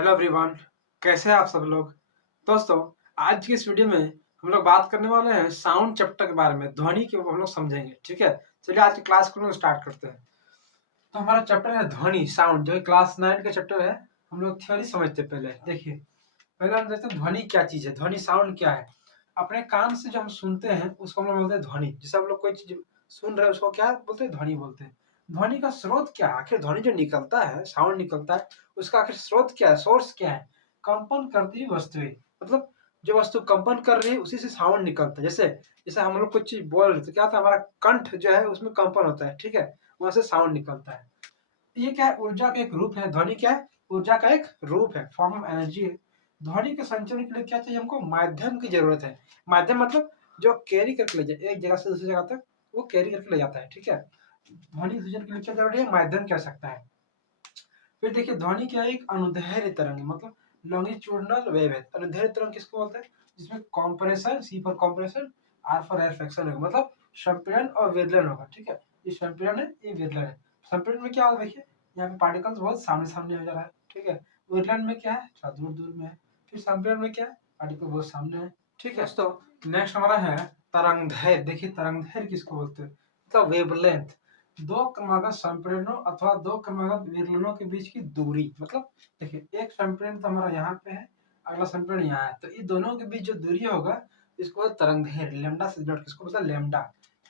Hello everyone, कैसे हैं आप सब लोग। दोस्तों, आज की इस वीडियो में हम लोग बात करने वाले हैं साउंड चैप्टर के बारे में। ध्वनि के ऊपर हम लोग समझेंगे। ठीक है, चलिए आज की क्लास को हम लोग स्टार्ट करते हैं। तो हमारा चैप्टर है ध्वनि साउंड, जो क्लास 9 का चैप्टर है। हम लोग थ्योरी समझते हैं। पहले देखिए, पहले हम देखते हैं ध्वनि क्या चीज है, ध्वनि साउंड क्या है। अपने कान से जो हम सुनते हैं उसको हम लोग बोलते हैं ध्वनि। जैसे हम लोग कोई चीज सुन रहे हैं उसको क्या बोलते हैं, ध्वनि बोलते हैं। ध्वनि का स्रोत क्या है, आखिर ध्वनि जो निकलता है, साउंड निकलता है, उसका आखिर स्रोत क्या है, सोर्स क्या है। कंपन करती हुई वस्तुएं, मतलब जो वस्तु कंपन कर रही है उसी से साउंड निकलता है। जैसे जैसे हम लोग कुछ चीज बोल रहे थे, क्या था, हमारा कंठ जो है उसमें कंपन होता है। ठीक है, वहां से साउंड निकलता है। ये क्या है, ऊर्जा का एक रूप है। ध्वनि क्या है, ऊर्जा का एक रूप है, फॉर्म ऑफ एनर्जी है। ध्वनि के संचरण के लिए क्या चाहिए हमको, माध्यम की जरूरत है। माध्यम मतलब जो कैरी करके ले जाए एक जगह से दूसरी जगह तक, वो कैरी करके ले जाता है। ठीक है, ध्वनि सृजन के लिए क्या जरूरी है, माध्यम की आवश्यकता है। फिर देखिए, ध्वनि क्या है, एक अनुदैर्ध्य तरंग है, मतलब लॉन्गिट्यूडिनल वेव है। अनुदैर्ध्य तरंग किसको बोलते हैं, जिसमें compression, C for compression, R for rarefaction होगा, मतलब संपीड़न और विरलन होगा। ठीक है, ये संपीड़न है, ये विरलन है। संपीड़न में क्या होगा, देखिए यहाँ पे पार्टिकल्स बहुत सामने सामने हो जा रहा है। ठीक है, विरलन में क्या है, थोड़ा दूर दूर में है। फिर संपीड़न में क्या है, पार्टिकल बहुत सामने है। ठीक है दोस्तों, नेक्स्ट हमारा है तरंगदैर्ध्य। देखिए तरंगदैर्ध्य किसको बोलते हैं, मतलब वेवलेंथ। दो क्रमागत संपीड़नों अथवा दो क्रमागत विरलनों के बीच की दूरी। मतलब देखिए, एक संपीड़न तो हमारा यहाँ पे है, अगला संपीड़न यहाँ है, तो इन दोनों के बीच जो दूरी होगा इसको तरंगदैर्ध्य, लेमडा से डिनोट किसको बोलते हैं, लेमडा।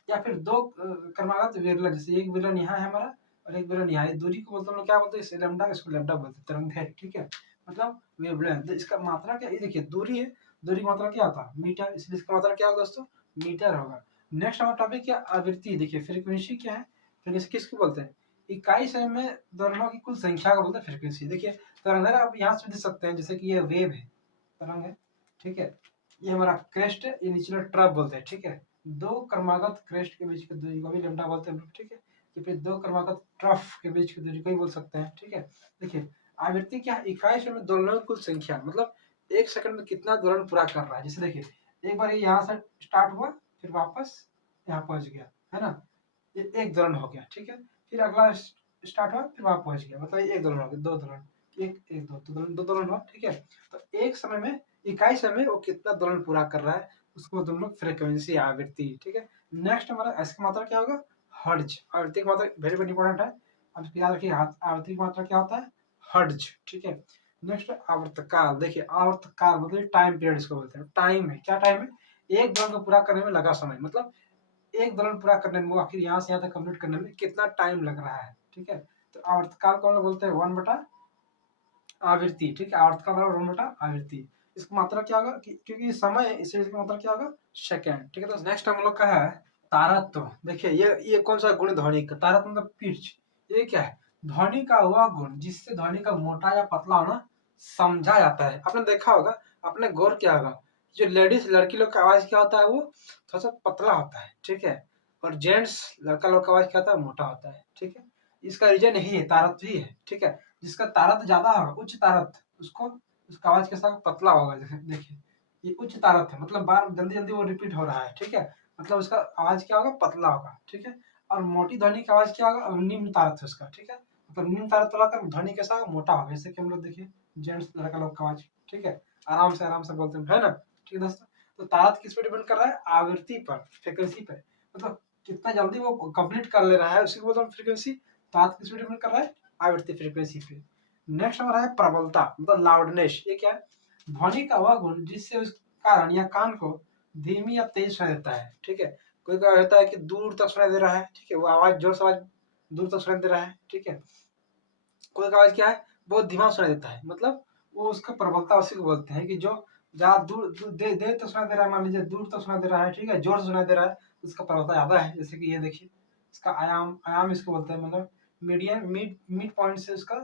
या फिर दो क्रमागत विरलन, जैसे एक विरलन यहाँ है हमारा और एक विरलन यहाँ है, दूरी को बोलते हैं हम लोग क्या बोलते हैं, इसे लेमडा, इसको लेमडा बोलते हैं, तरंगदैर्ध्य। ठीक है, मतलब वेवलेंथ। इसका मात्रा क्या, ये देखिए दूरी है, दूरी की मात्रा क्या होता है, मीटर, इसलिए इसका मात्रा क्या होगा दोस्तों, मीटर होगा। नेक्स्ट हमारा टॉपिक क्या, आवृत्ति। देखिए फ्रीक्वेंसी क्या है, फ्रीक्वेंसी किसको बोलते हैं, इकाई समय में दोलनों की कुल संख्या को बोलते हैं फ्रीक्वेंसी। देखिए तरंग आप यहाँ से देख सकते हैं, जैसे कि ये वेव है, तरंग है। ठीक है, ये हमारा क्रेस्ट है, ये निचला ट्रफ बोलते हैं। ठीक है, दो क्रमागत क्रेस्ट के बीच की दूरी को भी लेमडा बोलते हैं। ठीक है, ये फिर दो क्रमागत ट्रफ के बीच की दूरी को ही बोल सकते हैं। ठीक है, देखिए आवृत्ति क्या है, इकाई समय में दोलनों की कुल संख्या, मतलब एक सेकंड में कितना दोलन पूरा कर रहा है। जैसे देखिए, एक बार ये यहाँ से स्टार्ट हुआ, फिर वापस यहाँ पहुंच गया, है ना, ये एक दोलन हो गया। ठीक है, फिर अगला स्टार्ट हुआ, फिर वहां पहुंच गया, मतलब एक दोलन हो गया, दो दोलन, एक एक दो तो दोलन, दो दोलन हुआ। ठीक है, तो एक समय में, इकाई समय में वो कितना दोलन पूरा कर रहा है, उसको तुम लोग फ्रीक्वेंसी, आवृत्ति। ठीक है, नेक्स्ट हमारा इसका मात्रा क्या होगा, हर्ज। आवृत्ति की मात्रा वेरी वेरी इंपॉर्टेंट है, अब याद रखिए, आवृत्ति की मात्रा क्या होता है, हर्ज। ठीक है, नेक्स्ट आवर्तकाल। देखिए आवर्तकाल मतलब टाइम पीरियड इसको बोलते हैं, टाइम है, क्या टाइम है, एक दोलन को पूरा करने में लगा समय, मतलब एक दोलन पूरा करने में, वो आखिर यहाँ से यहाँ तक कंप्लीट करने में कितना टाइम लग रहा है। ठीक है, तो आवर्तकाल को हम लोग बोलते हैं 1/आवृत्ति। ठीक है, आवर्तकाल बराबर 1/आवृत्ति। इसका मात्रा क्या होगा, क्योंकि समय है इसलिए इसका मात्रा क्या होगा, सेकेंड। ठीक है, तो नेक्स्ट हम लोग का है तारत्व। देखिए ये कौन सा गुण, ध्वनि का तारत्व मतलब पिच। ये क्या है, ध्वनि का वह गुण जिससे ध्वनि का मोटा या पतला होना समझा जाता है। आपने देखा होगा, आपने गौर किया होगा, जो लेडीज लड़की लोग का आवाज क्या होता है, वो थोड़ा सा पतला होता है। ठीक है, और जेंट्स लड़का लोग का आवाज क्या होता है, मोटा होता है। ठीक है, इसका रीजन यही है, तारत्व ही है। ठीक है, जिसका तारत ज्यादा होगा, उच्च तारत, उसको उसका आवाज कैसा पतला होगा। देखिए ये उच्च तारत है, मतलब बार जल्दी जल्दी वो रिपीट हो रहा है। ठीक है, मतलब उसका आवाज क्या होगा, पतला होगा। ठीक है, और मोटी ध्वनि का आवाज क्या होगा, निम्न तारत है उसका। ठीक है, मतलब निम्न तारत वाला का ध्वनि कैसा होगा, मोटा होगा। जैसे कि हम लोग देखिए जेंट्स लड़का लोग का आवाज, ठीक है, आराम से बोलते हैं, है ना। ठीक है दोस्तों, तो तारत किस पे डिपेंड कर रहा है, आवृत्ति पर, फ्रिक्वेंसी पे, मतलब कितना जल्दी वो कंप्लीट कर ले रहा है उसी को बोलते हैं फ्रीक्वेंसी। तारत किस पे डिपेंड कर रहा है, आवृत्ति, फ्रीक्वेंसी पे। नेक्स्ट हमारा है प्रबलता, मतलब लाउडनेस। ये क्या है, ध्वनि का वह गुण जिससे उस कारण या कान को धीमी या तेज सुनाई देता है। ठीक है, कोई क्या होता है कि दूर तक सुनाई दे रहा है, ठीक है, वो आवाज जोर से, आवाज दूर तक सुनाई दे रहा है। ठीक है, कोई का आवाज क्या है, बहुत धीमा सुनाई देता है, मतलब वो उसका प्रबलता उसी को बोलते हैं, कि जो ज्यादा देर तक सुनाई दे रहा है, मान लीजिए दूर तक सुनाई दे रहा है, ठीक है, जोर से सुनाई दे रहा है, उसका प्रबलता ज्यादा है। जैसे कि ये देखिए, इसका आयाम, आयाम इसको बोलते हैं, मतलब मीडियन मिड मिड पॉइंट से उसका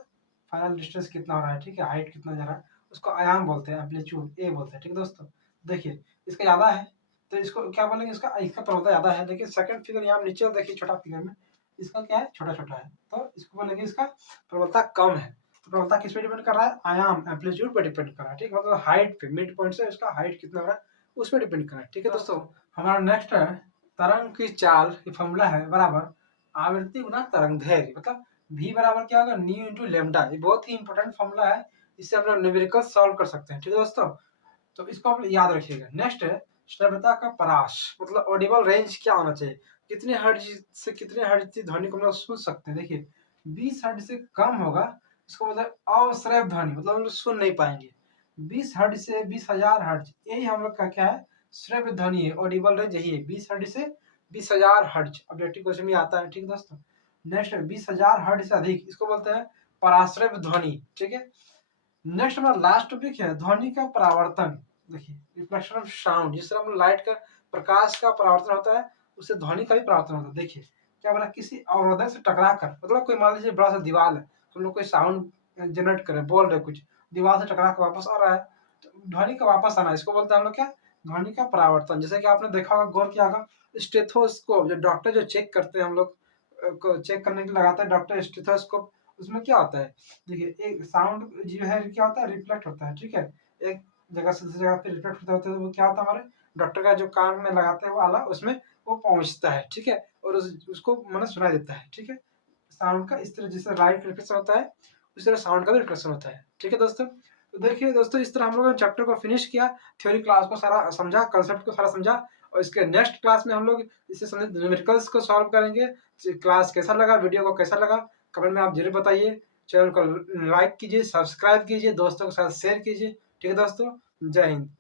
फाइनल डिस्टेंस कितना हो रहा है, ठीक है, हाइट कितना जा रहा है, उसको आयाम बोलते हैं, एम्पलीट्यूड ए बोलते हैं। ठीक है दोस्तों, देखिए इसका ज्यादा है, तो इसको क्या बोलेंगे, इसका इसका प्रबलता ज्यादा है। देखिए सेकंड फिगर यहाँ नीचे देखिए, छोटा फिगर में इसका क्या है, छोटा छोटा है, तो इसको बोलेंगे इसका प्रबलता कम है। तो प्रबलता किस पे डिपेंड कर रहा है, आयाम, एम्पलीट्यूड पे डिपेंड कर रहा है। ठीक है, मतलब हाइट पे, मिड पॉइंट से इसका हाइट कितना हो रहा है उस पर डिपेंड कर रहा है। ठीक है दोस्तों, हमारा नेक्स्ट है तरंग की चाल की फॉर्मूला है बराबर आवृत्ति गुना तरंग दैर्घ्य, मतलब v बराबर क्या होगा, न्यू इंटू लेमडा। ये बहुत ही इंपॉर्टेंट फॉर्मूला है, इससे हम लोग न्यूमेरिकल सॉल्व कर सकते हैं। ठीक है दोस्तों, तो इसको आप याद रखिएगा। नेक्स्ट है श्रव्यता का परास, मतलब ऑडिबल रेंज क्या होना चाहिए, कितने हर्ट्ज से कितने हर्ट्ज की ध्वनि को हम लोग सुन सकते हैं। देखिए 20 हर्ट्ज से कम होगा, इसको मतलब अश्रव्य ध्वनि, मतलब हम लोग सुन नहीं पाएंगे। 20 हर्ट्ज से 20,000 हर्ट्ज, यही हम लोग का क्या है, श्रव्य ध्वनि है। ऑडिबल रेंज यही है 20 हर्ट्ज से 20,000 हर्ट्ज। ऑब्जेक्टिव क्वेश्चन में आता है। ठीक है दोस्तों, नेक्स्ट 20,000 हर्ट्ज से अधिक, इसको बोलते हैं पराश्रव्य ध्वनि। ठीक है, नेक्स्ट हमारा लास्ट टॉपिक है ध्वनि का परावर्तन। देखिए रिफ्लेक्शन ऑफ साउंड, जिस तरह हम लाइट का प्रकाश का परावर्तन होता है, उससे ध्वनि का भी परावर्तन होता है। देखिए क्या बोला, किसी अवरोधक से टकरा कर, मतलब कोई मान लीजिए बड़ा सा दीवार है, हम लोग कोई साउंड जनरेट कर रहे हैं, बोल रहे कुछ, दीवार से टकरा कर वापस आ रहा है, तो ध्वनि का वापस आना, इसको बोलते हैं हम लोग क्या, ध्वनि का परावर्तन। जैसे कि आपने देखा होगा, गौर किया होगा, स्टेथोस्कोप जो डॉक्टर जो चेक करते हैं हम लोग को चेक करने के लिए लगाता है डॉक्टर स्टेथोस्कोप, उसमें क्या होता है, देखिए एक साउंड जो है क्या होता है, रिफ्लेक्ट होता है। ठीक है, एक जगह से दूसरी जगह पे रिफ्लेक्ट होता है, तो वो क्या होता है, हमारे डॉक्टर का जो कान में लगाते हैं वो आला, उसमें वो पहुंचता है। ठीक है, और उसको मतलब सुनाई देता है। ठीक है, साउंड का इस तरह जैसे लाइट रिफ्लेक्शन होता है, उस तरह साउंड का भी रिफ्लेक्शन होता है। ठीक है दोस्तों, तो देखिए दोस्तों, इस तरह हम लोगों ने चैप्टर को फिनिश किया, थ्योरी क्लास को सारा समझा, कंसेप्ट को सारा समझा, और इसके नेक्स्ट क्लास में हम लोग इससे संबंधित न्यूमेरिकल्स को सॉल्व करेंगे। क्लास कैसा लगा, वीडियो को कैसा लगा, कमेंट में आप जरूर बताइए। चैनल को लाइक कीजिए, सब्सक्राइब कीजिए, दोस्तों के साथ शेयर कीजिए। ठीक है दोस्तों, जय हिंद।